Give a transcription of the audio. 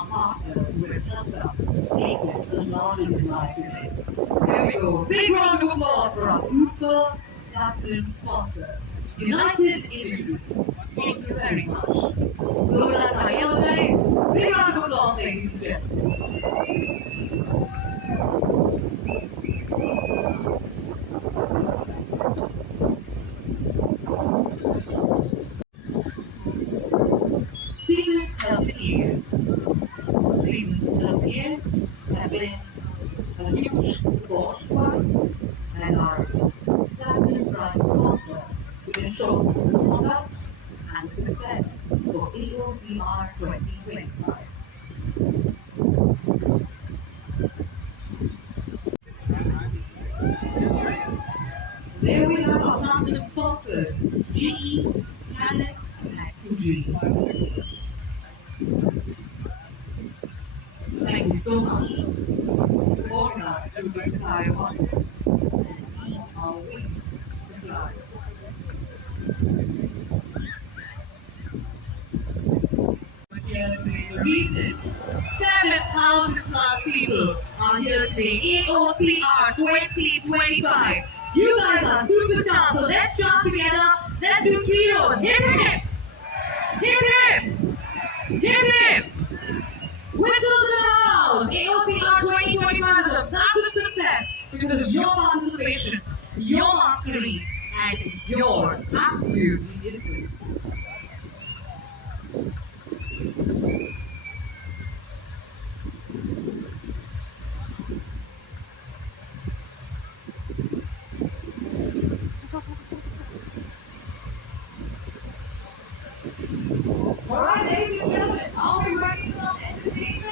our partners who have helped us make this a larger than life event. Here we go. Big round of applause for our super platinum sponsor, United Imagery. Thank you very much. So that's our yellow day. Big round of applause, ladies and gentlemen. Siemens Healthy Years. Siemens Healthy Years have been a huge support for us and our platinum prime sponsor to ensure the smooth conduct and success for AOCR 2025. There we have our platinum sponsors, GE, Canon, and Fuji. Thank you so much for supporting us through this entire contest and being our wings to fly. Here today, the reason 7,000 plus people are here today, AOCR 2025. You guys are superstars, so let's jump together. Let's do trios. Hip hip! Hip hip! Hip hip! Whistles in the house! AOCR 2025 is a massive success because of your participation, your mastery, and your absolute genius. Alright, ladies and gentlemen, are we ready for some entertainment?